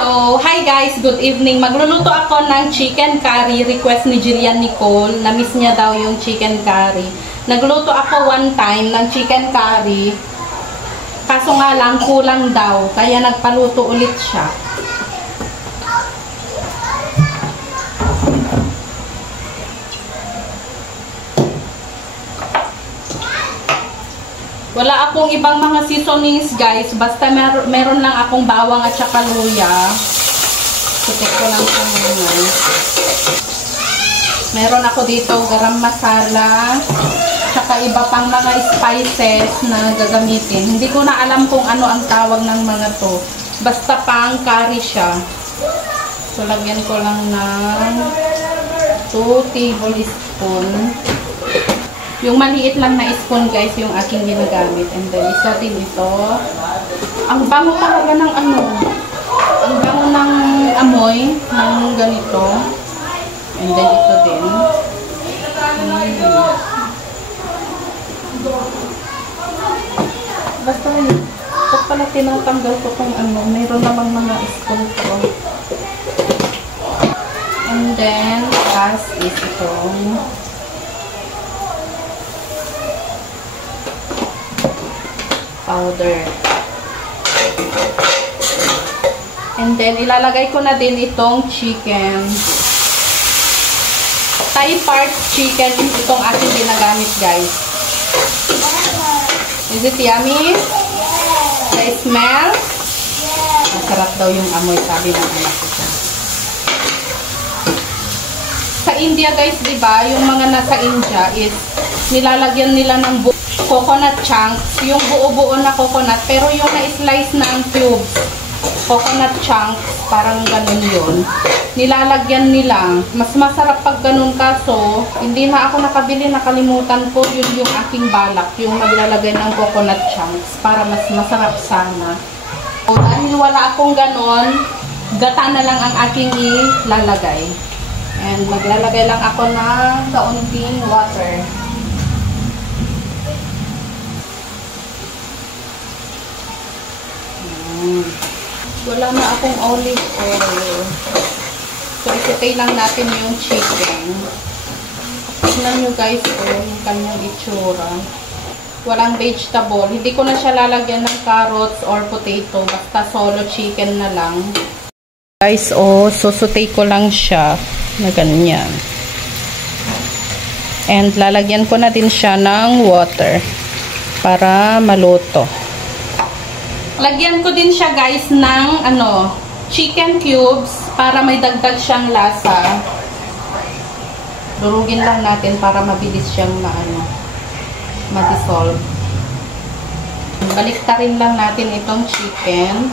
So, hi guys, good evening. Magluluto ako ng chicken curry. Request ni Jillian Nicole. Na-miss niya daw yung chicken curry. Nagluto ako one time ng chicken curry. Kaso nga lang, kulang daw. Kaya nagpaluto ulit siya. Wala akong ibang mga seasonings guys, basta meron lang akong bawang at saka luya. Tutok ko lang sa mga. Meron ako dito garam masala, tsaka iba pang mga spices na gagamitin. Hindi ko na alam kung ano ang tawag ng mga to. Basta pang curry siya. So lagyan ko lang ng 2 tablespoon. Yung maliit lang na spoon guys, yung aking ginagamit. And then, isa din ito. Ang bango talaga ng ano. Ang bango ng amoy ng ganito. And then, ito din. Basta yun. Basta pala tinatanggal ko kung ano. Mayroon namang mga spoon ko. And then, last is itong powder. And then, ilalagay ko na din itong chicken. Thai part chicken itong aking ginagamit, guys. Is it yummy? The smell? Masarap daw yung amoy, sabi ng anak ko. Sa India, guys, diba, yung mga nasa India is nilalagyan nila ng coconut chunks, yung buo-buo na coconut, pero yung na-slice na ang cubes, coconut chunks, parang ganun yun. Nilalagyan nila. Mas masarap pag ganun, kaso hindi na ako nakabili, nakalimutan ko, yun yung aking balak, yung maglalagay ng coconut chunks, para mas masarap sana. So, dahil wala akong ganun, gata na lang ang aking ilalagay. And maglalagay lang ako ng kaunting water. Wala na akong olive oil. So, isutay lang natin yung chicken. Tignan nyo guys, yung kanyang itsura. Walang vegetable. Hindi ko na siya lalagyan ng carrots or potato. Basta solo chicken na lang. Guys, susutay ko lang siya na ganyan. And lalagyan ko na din siya ng water para maluto. Lagyan ko din siya guys ng chicken cubes para may dagdag siyang lasa. Durugin lang natin para mabilis siyang ma-dissolve. Baliktarin lang natin itong chicken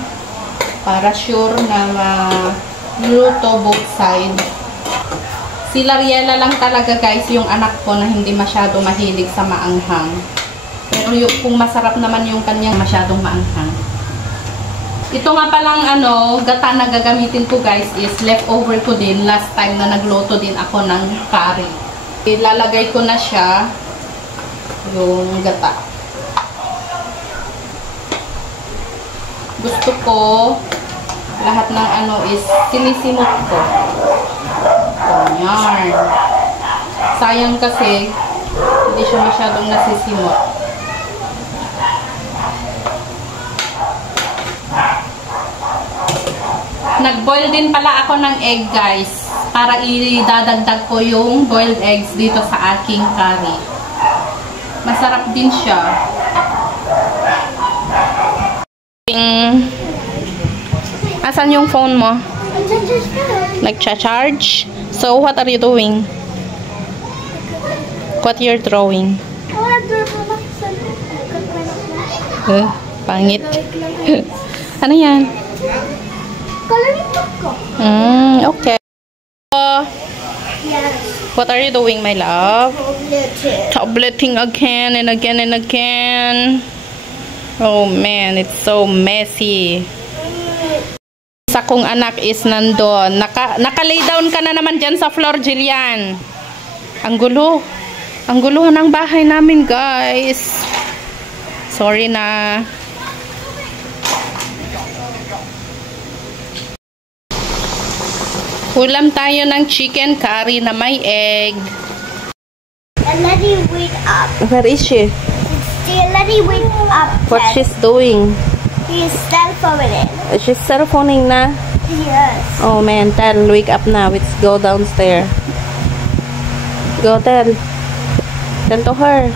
para sure na maluto both side. Si Lariela lang talaga guys yung anak ko na hindi masyado mahilig sa maanghang. Pero kung masarap naman yung kanyang masyadong maanghang. Ito nga palang gata na gagamitin ko guys is leftover ko din last time na nagluto din ako ng curry. Ilalagay ko na siya yung gata. Gusto ko lahat ng is sinisimot ko. Yan. Sayang kasi hindi siya masyadong nasisimot. Nag-boil din pala ako ng egg guys para idadagdag ko yung boiled eggs dito sa aking curry. Masarap din siya. Asan yung phone mo? Nagcha-charge? So what are you doing? What you're drawing? Pangit. Ano yan? Okay. What are you doing, my love? Tableting again and again and again. Oh man, it's so messy. Sa kong anak is nandun. Naka-lay down ka na naman dyan sa floor, Jillian. Ang gulo. Ang gulo ng bahay namin, guys. Sorry na. Ulam tayo ng chicken curry na may egg. Let it wake up. Where is she? Let it wake up. What she's doing? She's cell phoning. She's cell phoning na? Yes. Oh man, tell, wake up now. Let's go downstairs. Go tell. Tell to her.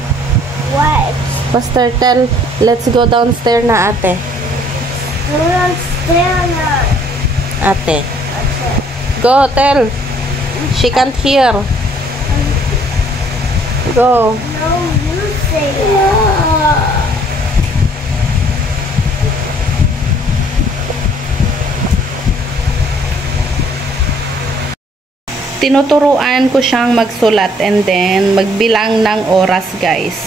What? Pastor, tell, let's go downstairs na ate. Go downstairs now. Ate. Go, tell. She can't hear. Go. No, you say it. Tinuturuan ko siyang magsulat and then magbilang ng oras, guys.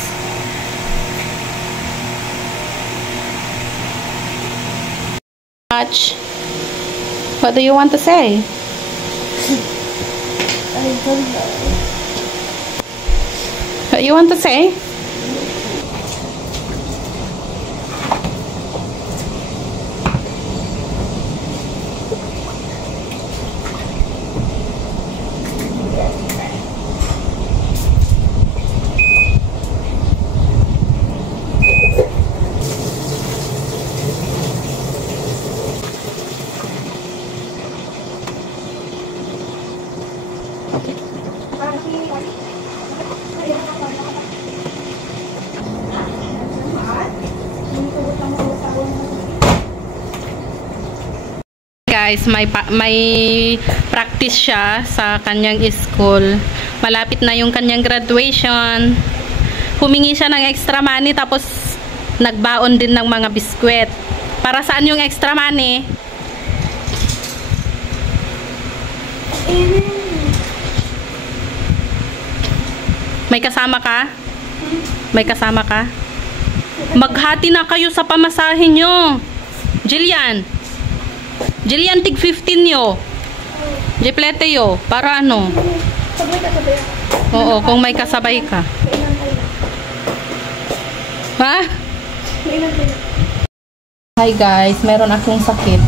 What do you want to say? I don't know. What you want to say? Guys, may practice siya sa kanyang school. Malapit na yung kanyang graduation. Humingi siya ng extra money tapos nagbaon din ng mga biskwit. Para saan yung extra money? May kasama ka? May kasama ka? Maghati na kayo sa pamasahe nyo. Jillian, tig 15 yo. Jeplete yo. Para ano? Oo, kung may kasabay ka. Ha? Hi guys, meron akong sakit.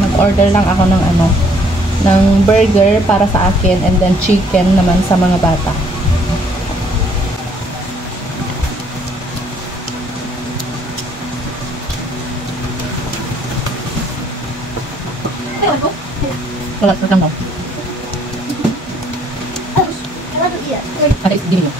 Nag-order lang ako ng ng burger para sa akin and then chicken naman sa mga bata. Wala ka lang daw. Ada isi gini.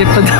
Sakit pa daw.